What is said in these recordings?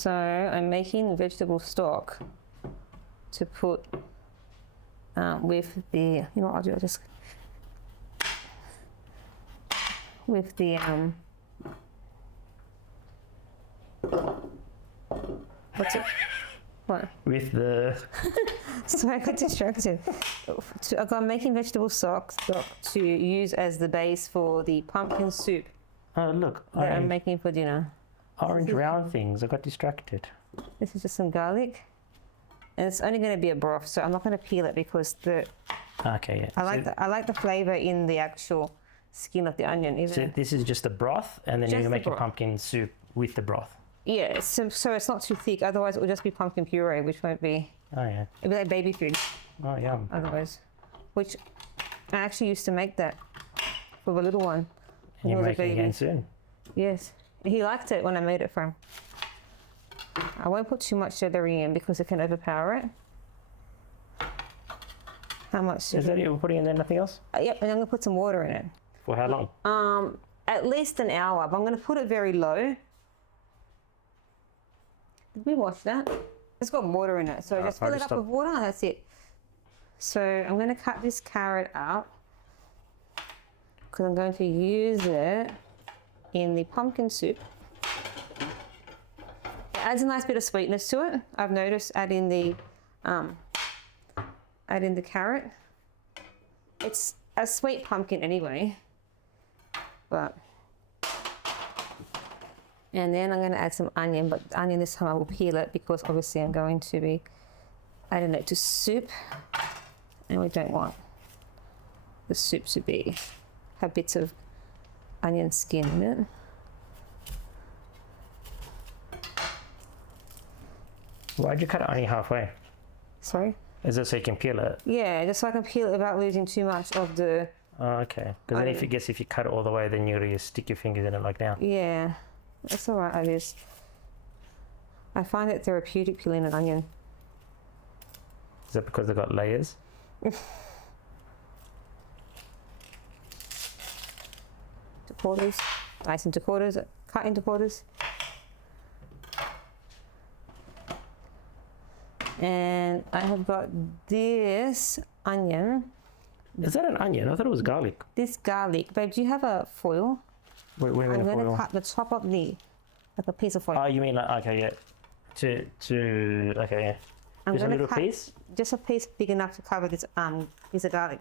So I'm making vegetable stock to put with the, you know what I'll do, I'll just, with the, what's it? What? With the... Sorry, I got distracted. I'm making vegetable stock to use as the base for the pumpkin soup Oh, look. that I'm making for dinner. Orange round things. I got distracted. This is just some garlic. And it's only going to be a broth, so I'm not going to peel it because Okay, yeah. I like the flavour in the actual skin of the onion. So this is just the broth, and then Just you're the making broth. pumpkin soup with the broth. Yeah, so it's not too thick. Otherwise, it will just be pumpkin puree, which won't be. Oh, yeah. It'll be like baby food. Oh, yum. Otherwise, which I actually used to make that for the little one. And you're making it again soon. Yes, he liked it when I made it for him. I won't put too much celery in because it can overpower it. How much? Is that it? We're putting in there, nothing else? Yep, and I'm gonna put some water in it. For how long? At least an hour, but I'm gonna put it very low. Did we wash that? It's got water in it, so just fill it up with water. That's it. So I'm gonna cut this carrot out because I'm going to use it in the pumpkin soup. It adds a nice bit of sweetness to it. I've noticed adding the carrot. It's a sweet pumpkin anyway, but. And then I'm going to add some onion, but the onion this time I will peel it because obviously I'm going to be adding it to soup, and we don't want the soup to have bits of onion skin in it. Why'd you cut it only halfway? Sorry? Is it so you can peel it? Yeah, just so I can peel it without losing too much of the... Oh, okay. Because then if you cut it all the way, then you gotta stick your fingers in it like now. Yeah, that's all right, it is. I find it therapeutic peeling an onion. Is that because they've got layers? To quarters, nice into quarters, cut into quarters. And I have got this onion. Is that an onion? I thought it was garlic. This garlic. Babe, do you have a foil? Wait, what do you mean I'm a going to foil? cut the top of the, like a piece of foil. Oh, you mean like, okay, yeah. Okay, yeah. I'm Just a gonna little cut piece? Just a piece big enough to cover this piece of garlic.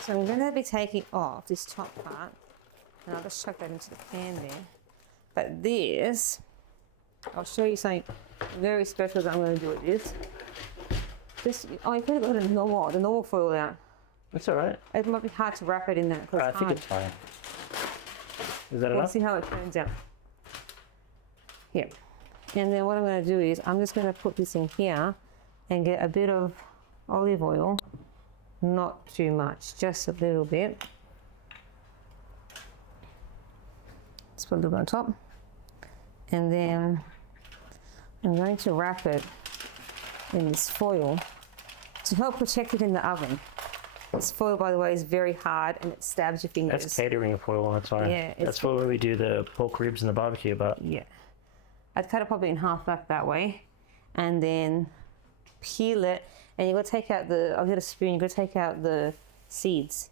So I'm going to be taking off this top part, and I'll just chuck that into the pan there. But this, I'll show you something very special that I'm going to do with this. You could have got the normal foil out. That's all right. It might be hard to wrap it in that. I think it's fine. Is that We'll enough? see how it turns out. Yep. And then what I'm going to do is I'm just going to put this in here and get a bit of olive oil. Not too much, just a little bit. Let's put a little bit on top. And then I'm going to wrap it in this foil to help protect it in the oven. This foil, by the way, is very hard and it stabs your fingers. That's catering foil, that's why. Yeah, that's for where we do the pork ribs and the barbecue, but... Yeah. I'd cut it probably in half back that way and then peel it, and you've got to take out I'll get a spoon, you've got to take out the seeds.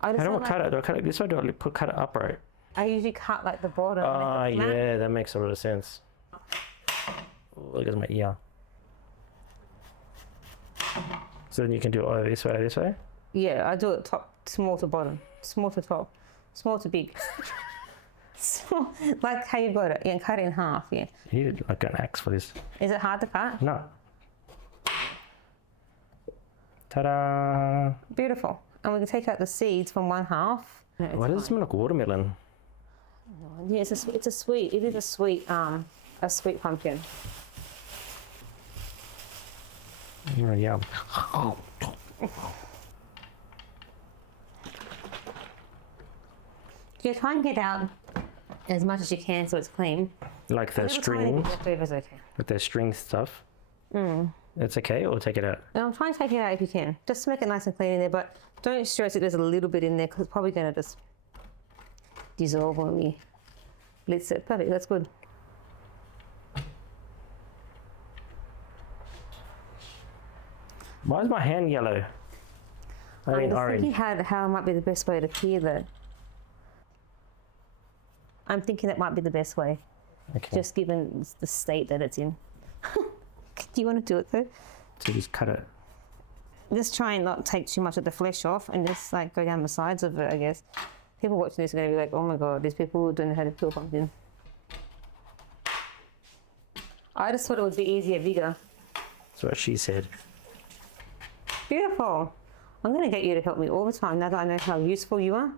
I don't want to cut it. Do I cut it this way or do I cut it upright? I usually cut like the bottom. Oh, yeah, that makes a lot of sense. Look at my ear. So then you can do it either this way? Yeah, I do it top, small to bottom, small to top, small to big. So, like how you got it, yeah, cut it in half, yeah. You need like an axe for this. Is it hard to cut? No. Ta-da! Beautiful. And we can take out the seeds from one half. No, Why does it smell like watermelon? yeah, it is a sweet pumpkin. Oh, yum. Yeah, try and get out as much as you can so it's clean. Like the strings, Leftovers, okay. with the string stuff. That's okay, or take it out? Now, try and take it out if you can. Just to make it nice and clean in there, but don't stress it. There's a little bit in there because it's probably going to just dissolve when we blitz it. Perfect, that's good. Why is my hand yellow? I mean I'm just orange. thinking how might be the best way to clear that. I'm thinking that might be the best way, Okay. just given the state that it's in. Do you want to do it though? So just cut it. Just try and not take too much of the flesh off and just like go down the sides of it, I guess. People watching this are going to be like, oh my god, these people don't know how to peel pumpkin. I just thought it would be easier, bigger. That's what she said. Beautiful. I'm going to get you to help me all the time now that I know how useful you are.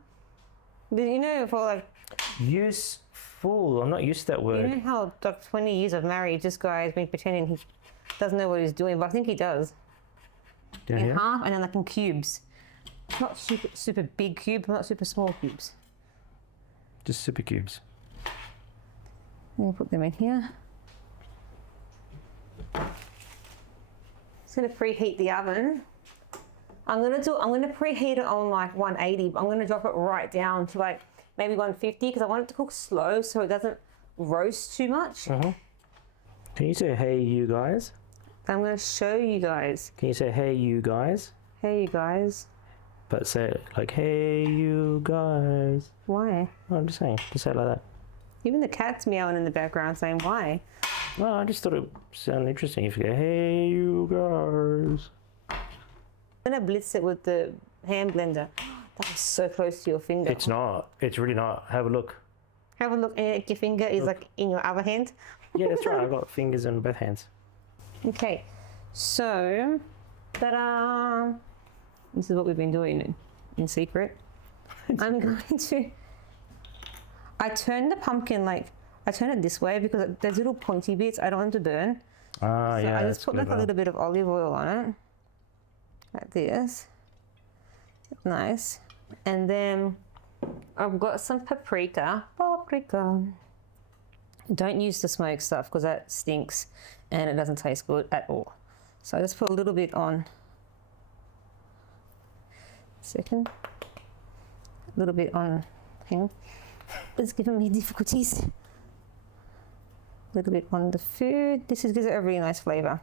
Did you know for like, Useful. I'm not used to that you word. know how like 20 years of marriage, this guy has been pretending he doesn't know what he's doing, but I think he does. Down In here? half and then like in cubes. Not super big cubes, not super small cubes. Just super cubes. Let me put them in here. Just gonna preheat the oven. I'm gonna preheat it on like 180, but I'm gonna drop it right down to like maybe 150 because I want it to cook slow so it doesn't roast too much. Can you say hey you guys? I'm gonna show you guys. Can you say hey you guys? Hey you guys. But say it like hey you guys. Why? No, I'm just saying. Just say it like that. Even the cat's meowing in the background saying why. No, I just thought it sounded interesting if you go hey you guys. I'm gonna blitz it with the hand blender. That was so close to your finger. It's not. It's really not. Have a look. Have a look and your finger is like in your other hand. Yeah, that's right. I've got fingers in both hands. Okay, so ta-da! This is what we've been doing in secret. I'm going to. I turn the pumpkin like I turn it this way because there's little pointy bits. I don't want them to burn. Ah, So yeah. I that's just put like a clever. little bit of olive oil on it, like this. Nice. And then I've got some paprika. Don't use the smoked stuff because that stinks and it doesn't taste good at all. So I just put a little bit on. Second. A little bit on. Hang on. It's giving me difficulties. A little bit on the food. This gives it a really nice flavour.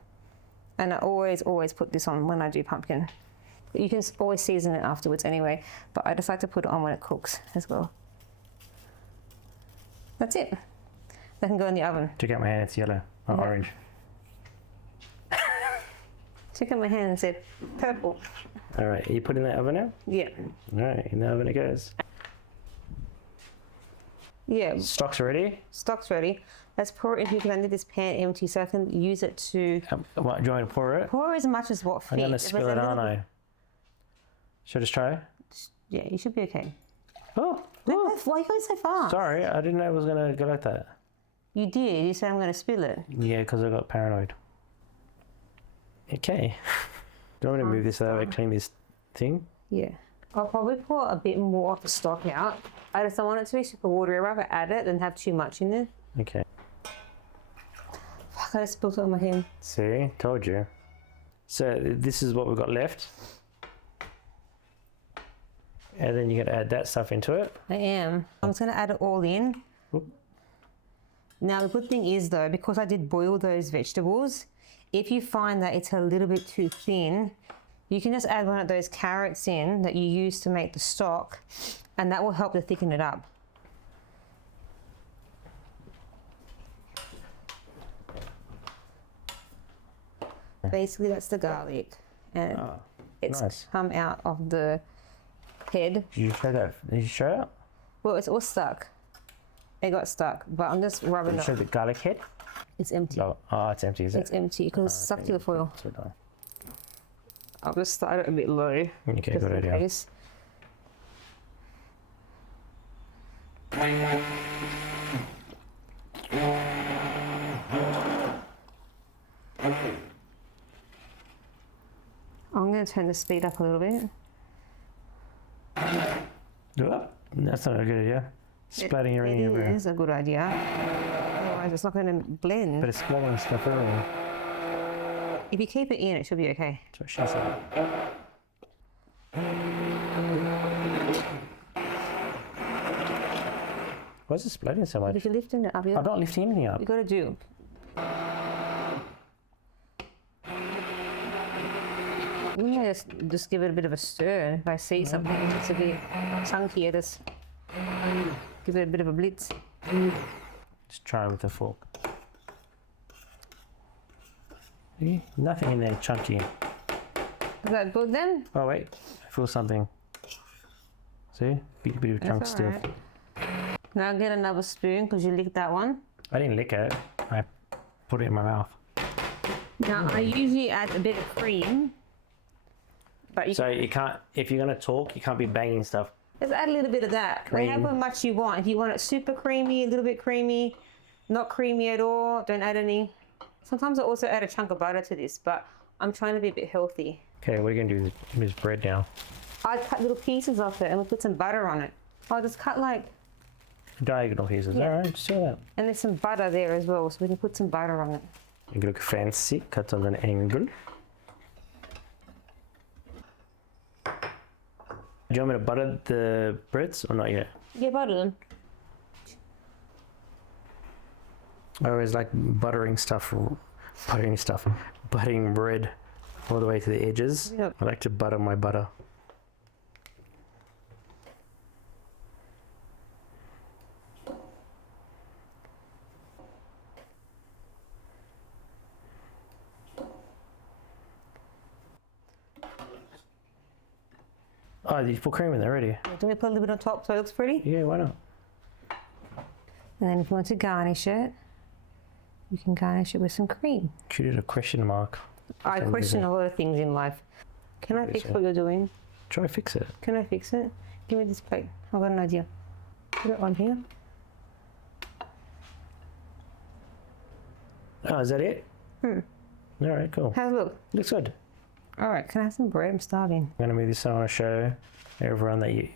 And I always put this on when I do pumpkin. You can always season it afterwards anyway, but I just like to put it on when it cooks as well. That's it. That can go in the oven. Check out my hand. It's yellow, not Yeah. orange. Check out my hand and said purple. All right. You put in the oven now? Yeah. All right. In the oven it goes. Yeah. Stock's ready. Stock's ready. Let's pour it in here because I need this pan empty so I can use it to What, do you want me to pour it? pour as much as what fits. I'm going to If spill there's it, a aren't little- I? Should I just try? Yeah, you should be okay. Oh, Why are you going so fast? sorry. I didn't know it was going to go like that. You did. You said I'm going to spill it. Yeah, because I got paranoid. Okay. Do you want me to move this out and clean this thing? Yeah. I'll probably pour a bit more of the stock out. I just don't want it to be super watery. I'd rather add it than have too much in there. Okay. Fuck, I just spilled it on my hand. See? Told you. So this is what we've got left. And then you're going to add that stuff into it. I am. I'm just going to add it all in. Oop. Now, the good thing is, though, because I did boil those vegetables, if you find that it's a little bit too thin, you can just add one of those carrots in that you use to make the stock, and that will help to thicken it up. Basically, that's the garlic, and it's nice. come out of the head. Did you show that? Did you show it? Well, it's all stuck. It got stuck, but I'm just rubbing Did you it. show the garlic head? It's empty. Oh, it's empty, is it? It's empty because it's stuck to the foil. That's what I'll just start it a bit low. Okay, Just good in idea. case. I'm going to turn the speed up a little bit. Oh, that's not a good idea. Splatting everything It everywhere. is a good idea. Otherwise, it's not going to blend. But it's splatting stuff everywhere. If you keep it in, it should be okay. That's what she said. Why is it splatting so much? If you're lifting it up, you I'm not lifting anything up. got to do. Yeah, just give it a bit of a stir. If I see something that's a bit chunky, I just give it a bit of a blitz. Just try with a fork. See? Nothing in there chunky. Is that good then? Oh wait, I feel something. See? Bit of chunk That's still. alright. Now get another spoon because you licked that one. I didn't lick it. I put it in my mouth. Now I usually add a bit of cream, but you So you can't, if you're gonna talk, you can't be banging stuff. just add a little bit of that. However much you want. If you want it super creamy, a little bit creamy, not creamy at all, don't add any. Sometimes I also add a chunk of butter to this, but I'm trying to be a bit healthy. Okay, we're gonna do this bread now. I cut little pieces of it and we put some butter on it. I'll just cut like, Diagonal pieces. Yeah. Alright, just do that. and there's some butter there as well, so we can put some butter on it. You look fancy, cut on an angle. Do you want me to butter the breads or not yet? Yeah, butter them. I always like buttering bread all the way to the edges. Yep. I like to butter my butter. Oh, you put cream in there already? Do we put a little bit on top so it looks pretty? Yeah, why not? And then if you want to garnish it, you can garnish it with some cream. She did a question mark. I Some question reason. a lot of things in life. Can I fix so. what you're doing? Try fix it. Can I fix it? Give me this plate. I've got an idea. Put it on here. Oh, is that it? Alright, cool. How's it look? Looks good. All right, can I have some bread? I'm starving. I'm gonna move this. I want to show everyone that you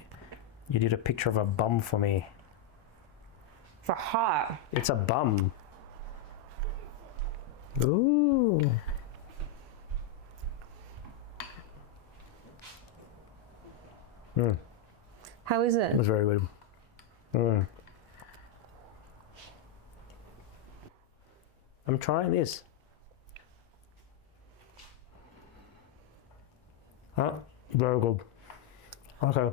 did a picture of a bum for me. For hot. It's a bum. Ooh. How is it? That's very good. I'm trying this. Very good. Okay.